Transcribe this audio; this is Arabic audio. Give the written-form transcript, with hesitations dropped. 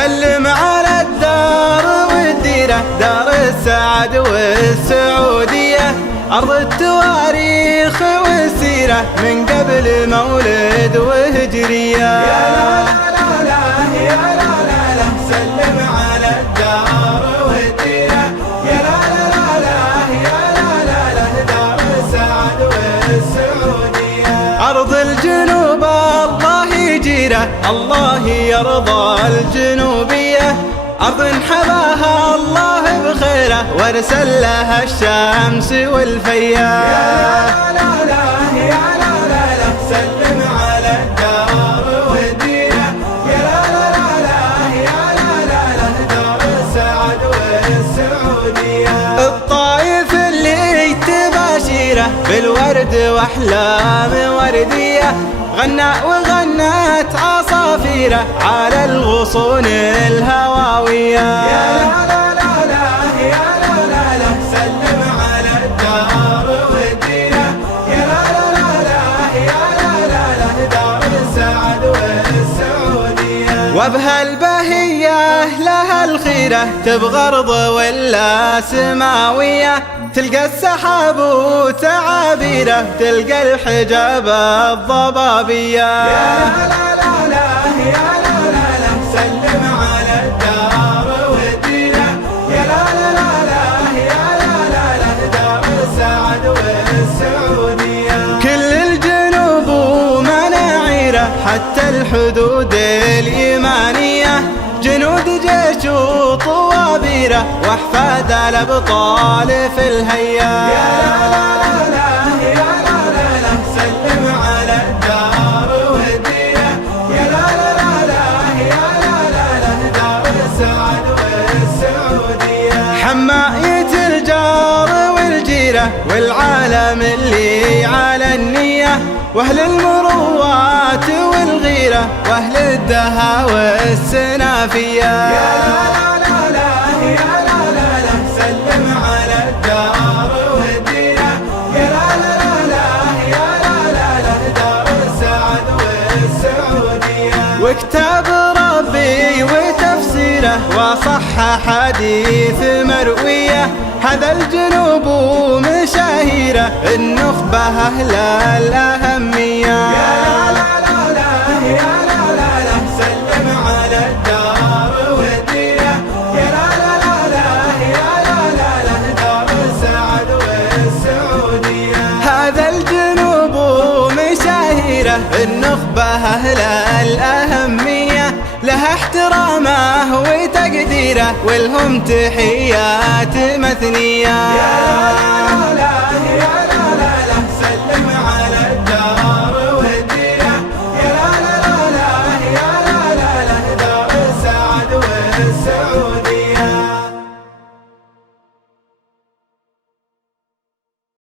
سلم على الدار والديرة، دار السعد والسعودية، أرض التواريخ والسيرة من قبل مولد وهجرية. يا لا لا لا يا لا لا لا، سلم على الدار والديرة، يا لا لا لا يا لا لا لا، دار السعد والسعودية. أرض الجنوب الله يجيره، الله يرضى الجنوبية، أرض حباها الله بخيره وارسل لها الشمس والفيا. يا لا لا يا لا لا لا، سلم على الدار والديرة، يا لا لا لا يا لا لا لا، دار السعد والسعودية. الطايف اللي تباشيره بالورد واحلام وردية، غنى وغنت عصافيره على الغصون الهواوية. يا لا لا لا يا لا لا لا، سلم على الدار والديرة، يا لا لا لا يا لا لا لا، دار السعد والسعودية. وبهالبهية لها الخيرة، تبغى أرض ولا سماوية، تلقى السحاب وتعابيره، تلقى الحجاب الضبابية. يا لا لا لا يا لا لا لا، سلم على الدار والديرة، يا لا لا لا يا لا لا لا، دار السعد والسعودية. كل الجنوب ومناعيره حتى الحدود اليمانية، جنود جيش وطوابيره واحفاد الابطال في الهيا. يا لا لا يا لا لا لا، سلم على الدار والديرة، يا لا لا يا لا لا لا، دار السعد والسعودية. حماية الجار والجيرة والعالم اللي على النية، واهل المروات والغيرة واهل الدها والسنافية. يا لا لا لا يا لا لا لا، سلم على الدار والديرة، يا لا لا يا لا لا لا، دار السعد والسعودية. وكتاب ربي وتفسيره وصح حديث مروية، هذا الجنوب ومشاهيره النخبة أهل الأهمية. يا لا لا لا يا لا لا لا، سلم على الدار والديرة، يا لا لا يا لا لا لا، دار السعد والسعودية. هذا الجنوب ومشاهيره النخبة أهل الأهمية، لها احترامه وتقديره ولهم تحيات مثنية. يا لا لا يا